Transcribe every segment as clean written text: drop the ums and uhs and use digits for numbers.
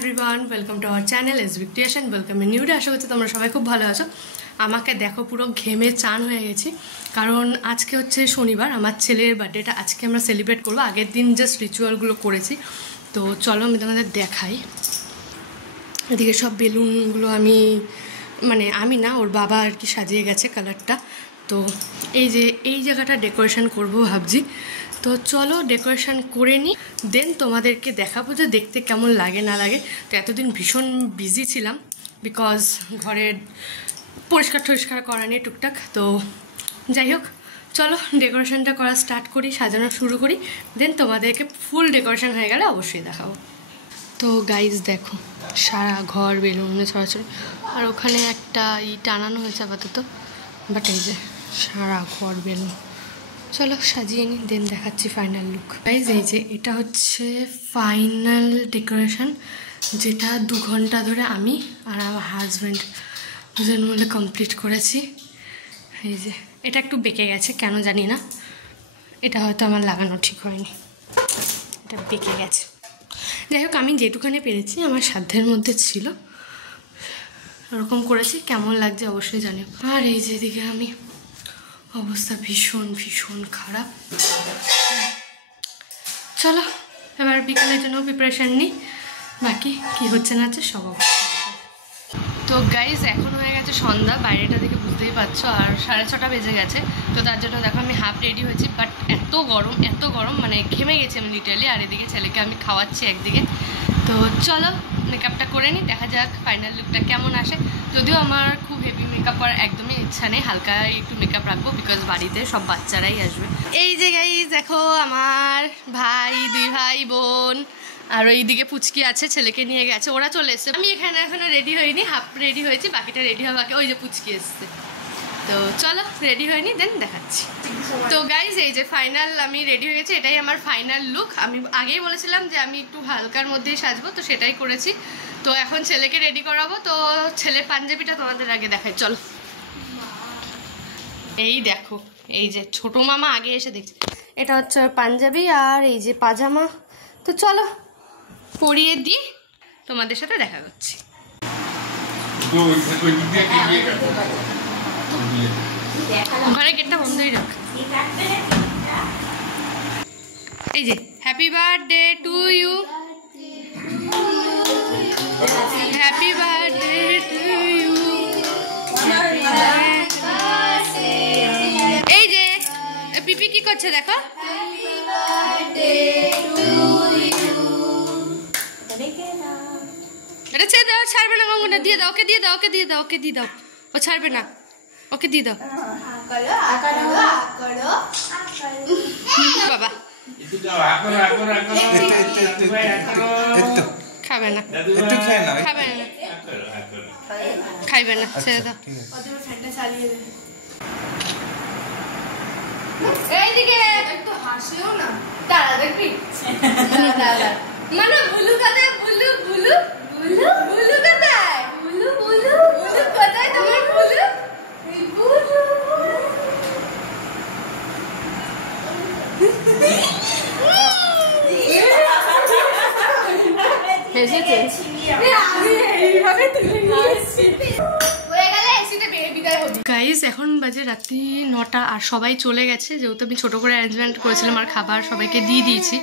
Everyone, welcome to our channel SB creation. Welcome a new day. আশা করছি তোমরা সবাই খুব ভালো আছো। আমাকে দেখো পুরো ঘেমে চান হয়ে গেছি, কারণ আজকে হচ্ছে শনিবার। আমার ছেলের বার্থডেটা আজকে আমরা সেলিব্রেট করবো। আগের দিন জাস্ট রিচুয়ালগুলো করেছি। তো চলো আমি তোমাদের দেখাই। এদিকে সব বেলুনগুলো আমি না, ওর বাবা আর কি সাজিয়ে গেছে কালারটা। তো এই জায়গাটা ডেকোরেশন করবো ভাবছি। তো চলো ডেকোরেশন করে নিই, দেন তোমাদেরকে দেখাবো যে দেখতে কেমন লাগে না লাগে। তো এতদিন ভীষণ বিজি ছিলাম, বিকজ ঘরের পরিষ্কার করা নিয়ে টুকটাক। তো যাই হোক, চলো ডেকোরেশনটা করা স্টার্ট করি, সাজানো শুরু করি, দেন তোমাদেরকে ফুল ডেকোরেশন হয়ে গেলে অবশ্যই দেখাবো। তো গাইজ দেখো, সারা ঘর বেলুনে ছড়াছড়ি, আর ওখানে একটা টানানো হয়েছে আপাতত, বাট এই যে সারা ঘর বেলুন। চলো সাজিয়ে নিই, দেন দেখাচ্ছি ফাইনাল লুক। গাইজ এই যে এটা হচ্ছে ফাইনাল ডেকোরেশন, যেটা 2 ঘন্টা ধরে আমি আর আমার হাজব্যান্ড দুজন মিলে কমপ্লিট করেছি। এই যে এটা একটু বেঁকে গেছে, কেন জানি না, এটা হয়তো আমার লাগানো ঠিক হয়নি, এটা বেঁকে গেছে। যাই হোক, আমি যেটুখানি পেরেছি আমার সাধ্যের মধ্যে ছিল ওরকম করেছি। কেমন লাগছে অবশ্যই জানিও। আর এই যে এদিকে আমি অবস্থা ভীষণ খারাপ। চলো এবার বিকালের জন্য প্রিপারেশান নিই, বাকি কি হচ্ছে না হচ্ছে সব অবশ্যই। তো গাইজ এখন হয়ে গেছে সন্ধ্যা, বাইরেটা দেখে বুঝতেই পারছো, আর 6:30 বেজে গেছে। তো তার জন্য দেখো আমি হাফ রেডি হয়েছি, বাট এত গরম মানে ঘেমে গেছি আমি লিটারালি। আর এদিকে ছেলেকে আমি খাওয়াচ্ছি একদিকে। তো চলো মেকআপটা করে নিই, দেখা যাক ফাইনাল লুকটা কেমন আসে। যদিও আমার খুব হেভি মেকআপ করার একদমই ইচ্ছা নেই, হালকা একটু মেকআপ রাখবো, বিকজ বাড়িতে সব বাচ্চারাই আসবে। এই যে গাইজ দেখো, আমার ভাই, 2 ভাই বোন, আর ওইদিকে পুচকি আছে, ছেলেকে নিয়ে গেছে, ওরা চলে এসছে। আমি এখানে এখনো রেডি হইনি, হাফ রেডি হয়েছি, বাকিটা রেডি হওয়া বাকি। ওই যে পুচকি এসছে। তো চলো রেডি হয়নি, দেন দেখাচ্ছি। তো গাইজ এই যে ফাইনাল আমি রেডি হয়ে গেছি, এটাই আমার ফাইনাল লুক। আমি আগেই বলেছিলাম যে আমি একটু হালকার মধ্যেই সাজবো, তো সেটাই করেছি। তো এখন ছেলেকে রেডি করাবো। তো ছেলের পাঞ্জাবিটা তোমাদের আগে দেখাই, চলো। এই দেখো, এই যে ছোট মামা আগে এসে দেখছি, এটা হচ্ছে ওর পাঞ্জাবি, আর এই যে পাজামা। তো চলো পরিয়ে দিই, তোমাদের সাথে দেখা করছি। ঘরে গেটটা বন্ধই রাখ। এই যে happy birthday to you, happy birthday to you. এই যে পিপি কি করছে দেখো। এটা ছেড়ে দাও, ছাড়বে না গঙ্গটা, দিয়ে দাও ওকে, দিয়ে দাও ওকে, দিয়ে দাও ওকে, দিয়ে দাও, ও ছাড়বে না, ওকে দিয়ে দাও। বাবা খাবে না, খাইবে না, ছেড়ে দাও। এইদিকে একটু হাসিও না, দাঁড়া দেখবি মানে বুলু কোথায়, বুলু বুলু বুলু বুলু কোথায়, বুলু বুলু বুলু কোথায় তোমার বুলু, বুলু গাইজ এখন বাজে রাত্রি 9টা, আর সবাই চলে গেছে, যেহেতু আমি ছোটো করে অ্যারেঞ্জমেন্ট করেছিলাম আর খাবার সবাইকে দিয়ে দিয়েছি,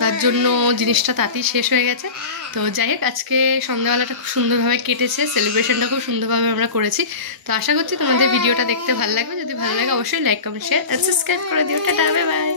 তার জন্য জিনিসটা তাতেই শেষ হয়ে গেছে। তো যাই হোক, আজকে সন্ধ্যাবেলাটা খুব সুন্দরভাবে কেটেছে, সেলিব্রেশনটা খুব সুন্দরভাবে আমরা করেছি। তো আশা করছি তোমাদের ভিডিওটা দেখতে ভালো লাগবে। যদি ভালো লাগে অবশ্যই লাইক, কমেন্ট, শেয়ার আর সাবস্ক্রাইব করে দিও। Tata, bye bye.